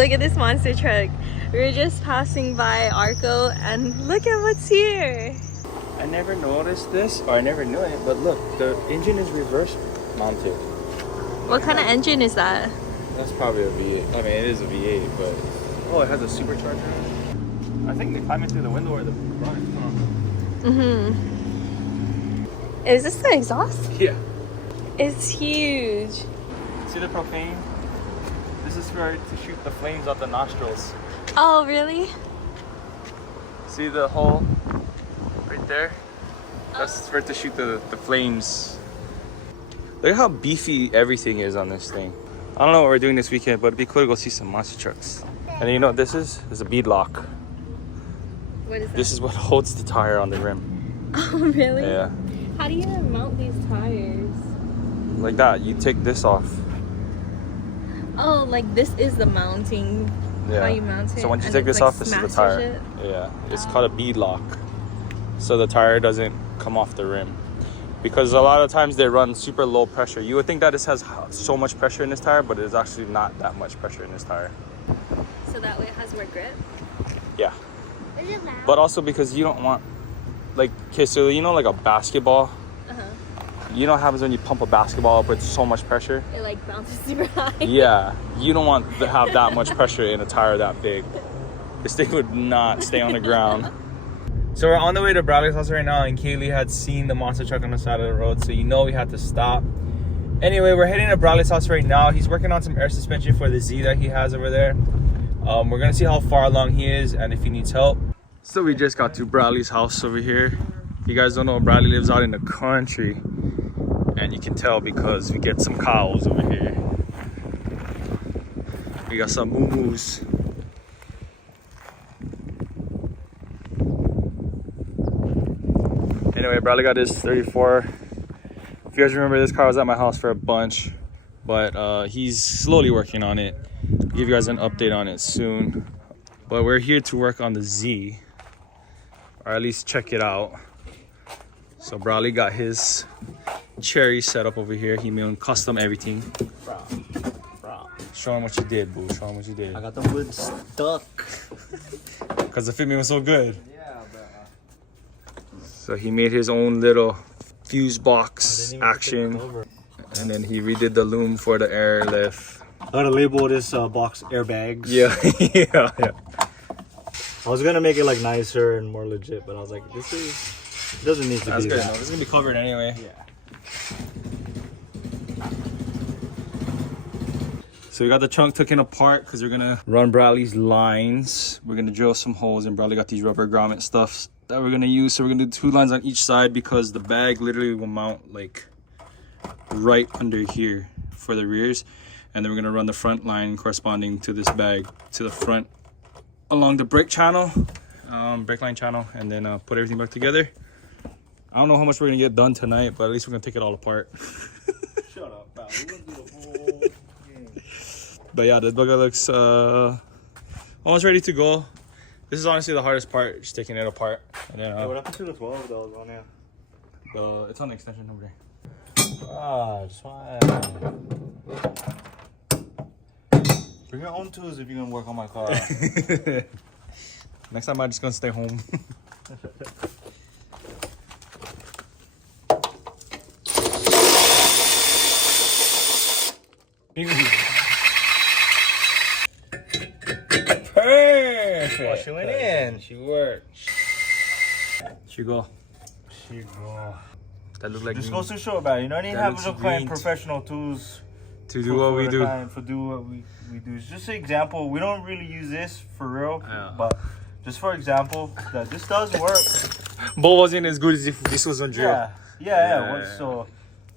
Look at this monster truck. We were just passing by Arco and look at what's here. I never noticed this, or I never knew it, but look, the engine is reverse mounted. What kind of engine is that? That's probably a V8. I mean, it is a V8, but oh, it has a supercharger. I think they climb in through the window or the front. Is this the exhaust? Yeah. It's huge. See the propane? This is for to shoot the flames out the nostrils. Oh, really? See the hole right there? That's for it to shoot the flames. Look at how beefy everything is on this thing. I don't know what we're doing this weekend, but it'd be cool to go see some monster trucks. And you know what this is? It's a bead lock. What is that? This is what holds the tire on the rim. Oh, really? Yeah. How do you mount these tires? Like that. You take this off. Oh, like this is the mounting. Yeah. How you mount it. So once you and take it, this like, off, this is the smashes tire. it? Yeah. It's called a bead lock. So the tire doesn't come off the rim. Because a lot of times they run super low pressure. You would think that this has so much pressure in this tire, but it's actually not that much pressure in this tire. So that way it has more grip? Yeah. Is it loud? But also because you don't want, like, okay, so you know, like a basketball? You know what happens when you pump a basketball up with so much pressure? It like bounces super high. Yeah, you don't want to have that much pressure in a tire that big. This thing would not stay on the ground. So we're on the way to Bradley's house right now, and Kaylee had seen the monster truck on the side of the road, so you know we had to stop. Anyway, we're heading to Bradley's house right now. He's working on some air suspension for the Z that he has over there. We're gonna see how far along he is and if he needs help. So we just got to Bradley's house over here. You guys don't know, Bradley lives out in the country. And you can tell because we get some cows over here. We got some moo-moos. Anyway, Bradley got his 34. If you guys remember, this car was at my house for a bunch, but he's slowly working on it. I'll give you guys an update on it soon. But we're here to work on the Z, or at least check it out. So Bradley got his cherry setup over here. He made custom everything. Bro. Show him what you did, boo. Show him what you did. I got the wood stuck. Because the fitment was so good. Yeah, bro. So he made his own little fuse box action. And then he redid the loom for the airlift. I gotta label this box airbags. Yeah, yeah. I was gonna make it like nicer and more legit, but I was like, this is... It doesn't need to That's be good. that. No, this is gonna be covered anyway. Yeah. So we got the trunk taken apart because we're gonna run Bradley's lines. We're gonna drill some holes, and Bradley got these rubber grommet stuffs that we're gonna use. So we're gonna do 2 lines on each side because the bag literally will mount like right under here for the rears, and then we're gonna run the front line corresponding to this bag to the front along the brake channel, brake line channel, and then put everything back together. I don't know how much we're gonna get done tonight, but at least we're gonna take it all apart. Shut up, pal. We're gonna do the whole game. But yeah, the bugger looks almost ready to go. This is honestly the hardest part, just taking it apart. And then What happened to the 12 that was on there? it's on the extension over there. Ah, it's fine. Bring your own tools if you're gonna work on my car. Next time I'm just gonna stay home. Perfect. Oh, she went in. She worked. She go. She go. That look like Just me. goes to show about it. You know, I didn't That have looks no client green. professional tools to do what we do. For do what we do. It's just an example. We don't really use this for real, Yeah. but just for example, that this does work. But wasn't as good as if this was on drill. Yeah. So,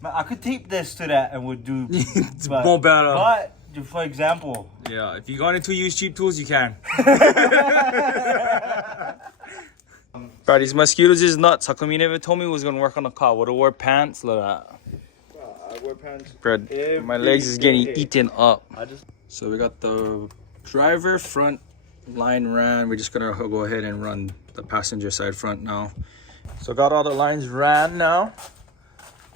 man, I could tape this to that and would do. It's but, more better. But for example, Yeah, if you wanted to use cheap tools, you can. Bro, these mosquitoes is nuts. How come you never told me we was gonna work on the car? Would have wore pants? Look at that. I wear pants. Bro, my legs is getting eaten up. I just So we got the driver front line ran. We're just gonna go ahead and run the passenger side front now. So got all the lines ran now.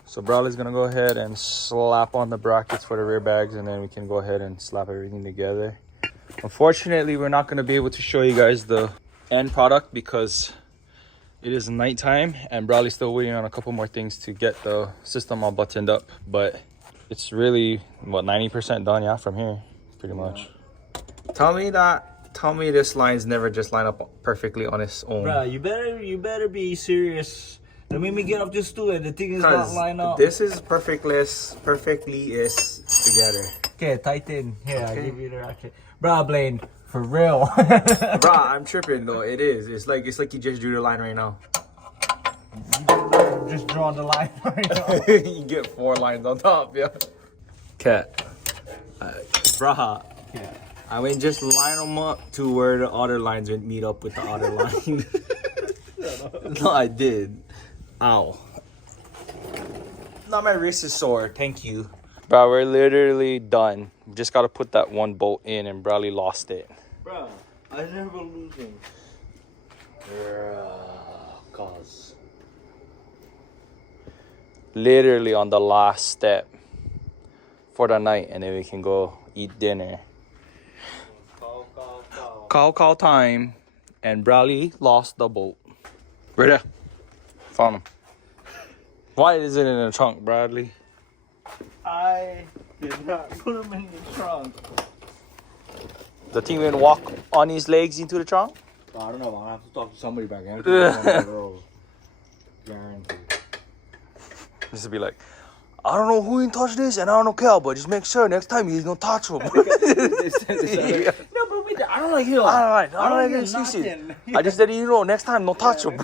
So Bradley's gonna go ahead and slap on the brackets for the rear bags, and then we can go ahead and slap everything together. Unfortunately, we're not going to be able to show you guys the end product because it is nighttime and Bradley's still waiting on a couple more things to get the system all buttoned up. But it's really, what, 90% done, yeah, from here, pretty much. Tell me this line's never just line up perfectly on its own. Bruh, you better be serious. Let me get up just to it. The thing is not line up. This is perfectly is together. Okay, tighten. Here, I'll give you the ratchet. Bruh, Blaine, for real. Bruh, I'm tripping though. It is. It's like you just drew the line right now. You just draw the line right now. You get 4 lines on top, yeah. Cat. Bruh. Yeah. I mean, just line them up to where the other lines would meet up with the other line. No, I did. Ow. Now my wrist is sore. Thank you. Bro, we're literally done. We just gotta put that one bolt in and Bradley lost it. Bro, I never lose him. Cause. Literally on the last step for the night, and then we can go eat dinner. Call time, and Bradley lost the bolt. Right there. Found him. Why is it in the trunk, Bradley? I did not put him in the trunk. The thing didn't walk on his legs into the trunk? I don't know. I'll have to talk to somebody back there. Guaranteed. Just to be like, I don't know who ain't touched this, and I don't care, but just make sure next time you don't touch him. No, but wait, I don't like him. I don't like excuses. I just said, next time don't touch him.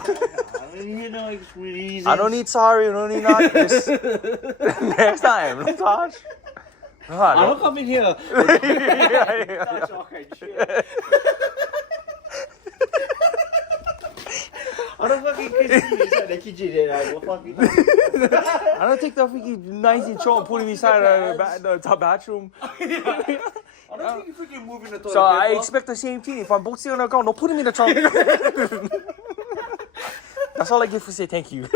I don't need sorry, I don't need nothing. Just next time, don't touch. I don't come in here. Yeah. I don't fucking kiss you. I don't take the freaking nice intro and put him inside the bathroom. I don't think you freaking moving the toilet. So I expect the same thing. If I'm both sitting on the ground, don't put him in the trunk. That's all I get for say thank you.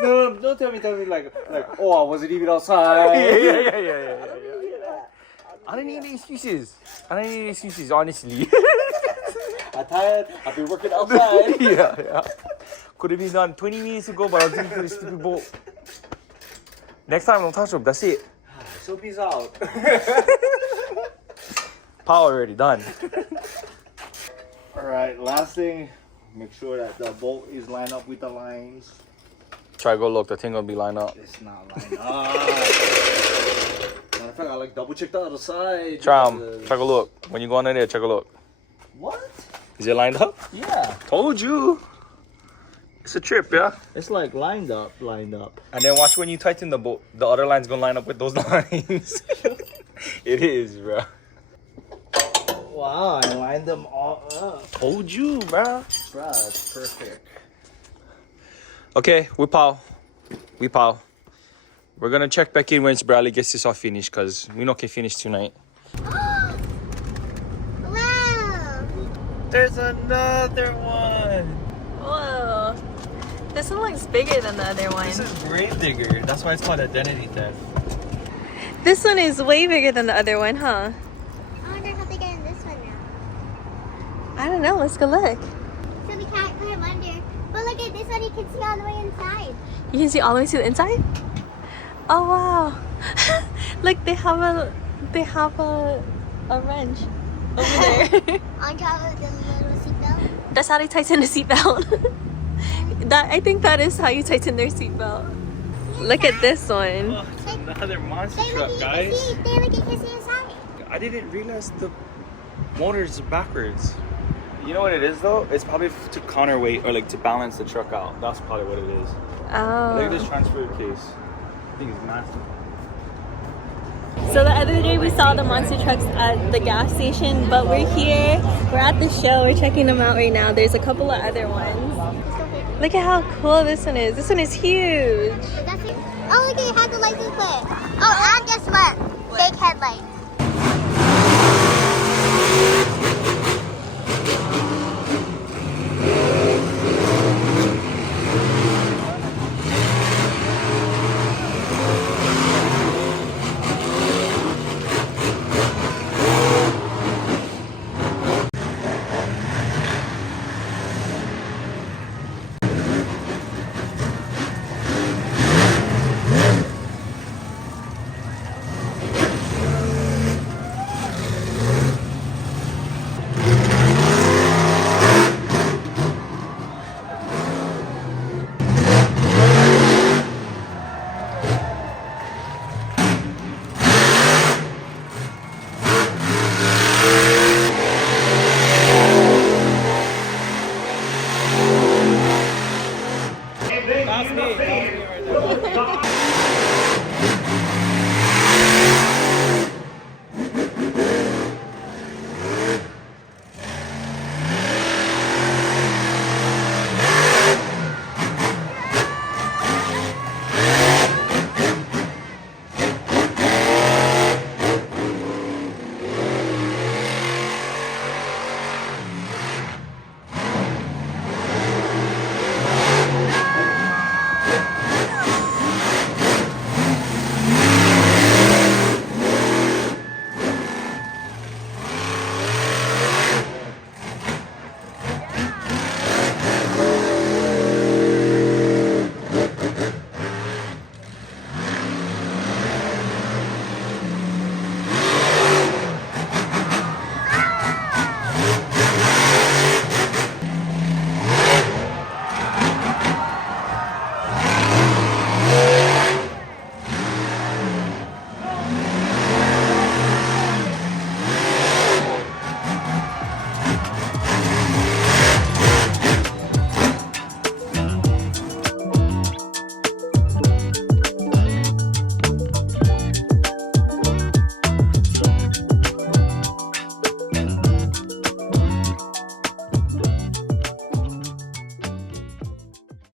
No, don't tell me like, oh, I wasn't even outside. Yeah. I don't need any excuses. Honestly. I'm tired. I've been working outside. Yeah. Could have been done 20 minutes ago, but I was looking for the stupid bolt. Next time, don't touch them. That's it. So peace out. Power already done. Alright, last thing. Make sure that the bolt is lined up with the lines. Try to go look. The thing gonna be lined up. It's not lined up. Matter of fact, I double check the other side. Try go look. When you go under there, check a look. What? Is it lined up? Yeah. Told you. It's a trip, yeah? It's like lined up. And then watch when you tighten the bolt. The other line's gonna line up with those lines. It is, bro. Wow, I lined them all up. Told you, bro. Bro, it's perfect. Okay, we pal. We're gonna check back in once Bradley gets this all finished, because we know can finish tonight. Wow! There's another one. Whoa. This one looks bigger than the other one. This is grave digger. That's why it's called identity theft. This one is way bigger than the other one, huh? I wonder how they get in this one now. I don't know. Let's go look. So we can't put him under. But look at this one, you can see all the way inside. You can see all the way to the inside? Oh wow. Look, they have a wrench over there. On top of the little seatbelt. That's how they tighten the seatbelt. I think that is how you tighten their seatbelt. Look at this one. Oh, it's another monster They truck, look, guys. they look, you can see inside. I didn't realize the motor's backwards. You know what it is though? It's probably to counterweight or like to balance the truck out. That's probably what it is. Oh. Look at this transfer case. I think it's massive. So the other day we saw the monster trucks at the gas station, but we're here. We're at the show. We're checking them out right now. There's a couple of other ones. Look at how cool this one is. This one is huge. Oh, look, it has the license plate. Oh, and guess what? Fake headlights.